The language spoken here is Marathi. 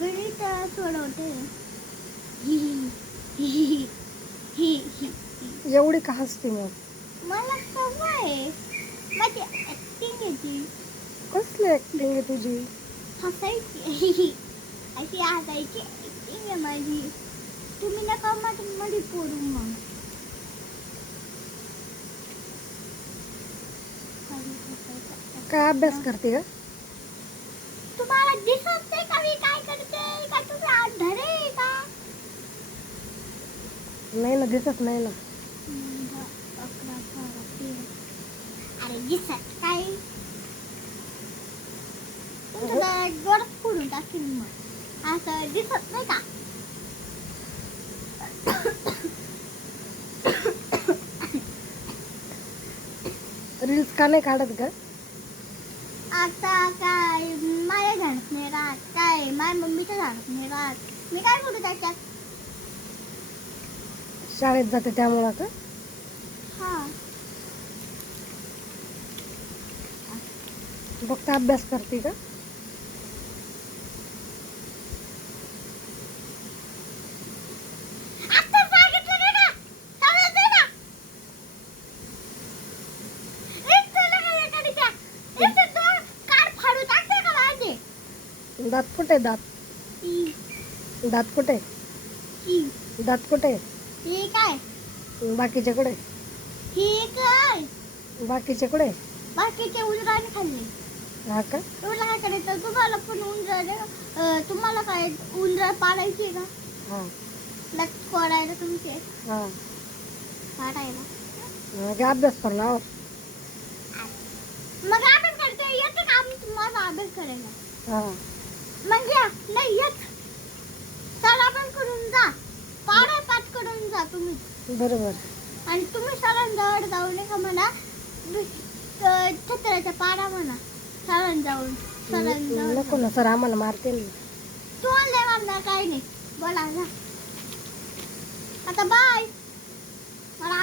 गणित सोडवते. एवढी का हसते मग? मला सवय आहे. माझी ऍक्टिंग आहे ती. कसली ऍक्टिंग आहे तुझी? हसायची. अशी हसायची ऍक्टिंग आहे माझी. तुम्ही नका मध्ये पडू मग. काय अभ्यास करते का? तुम्हाला दिसत नाही का मी काय करते? का तुम्ही अंधारे आहे का? नाही ना, दिसत नाही ना. 11, 12, 13. अरे दिसत काय? तुमचं डोळ्यात फोडून टाकीन मग. असं दिसत नाही का? रील्स का नाही काढत का? आता काय माझ्या झाडात नाही राहत, काय माझ्या मम्मीच्या झाडात नाही राहत. मी काय करू त्याच्यात? शाळेत जाते त्यामुळं का? हा. फक्त अभ्यास करते का? आता सांगितलं नाही का? समजलं ना? इथं नका हे करीत्या. इथं दोन कान फाडून टाकते का माझे? दात कुठे? दात ई, दात कुठे? ई. दात कुठे? हे काय? बाकीचे कुठे? हे काय? बाकीचे कुठे? बाकीचे उंदराने खाल्ले. हा का? तुला काय करायचं? तुम्हाला पण तुम्हाला काय उंदर पाडायचे का? हा लट कोडायला तुमचे हा. पाडायला. काय अभ्यास करणार? मग आपण करते येतं का आम्ही तुम्हाला अभ्यास करायला? हा. मग या नाही येत. चला आपण करून जा. पाडा पाठ करून जा तुम्ही. बरोबर. आणि तुम्ही सरांजवळ जाऊ नका म्हणा. छत्राच्या पाडा म्हणा. सरांजवळ. सरांजवळ. नको ना सर, आम्हाला मारते ना. तुम्हाला नाही मारणार काही नाही. बोला ना. आता बाय. मला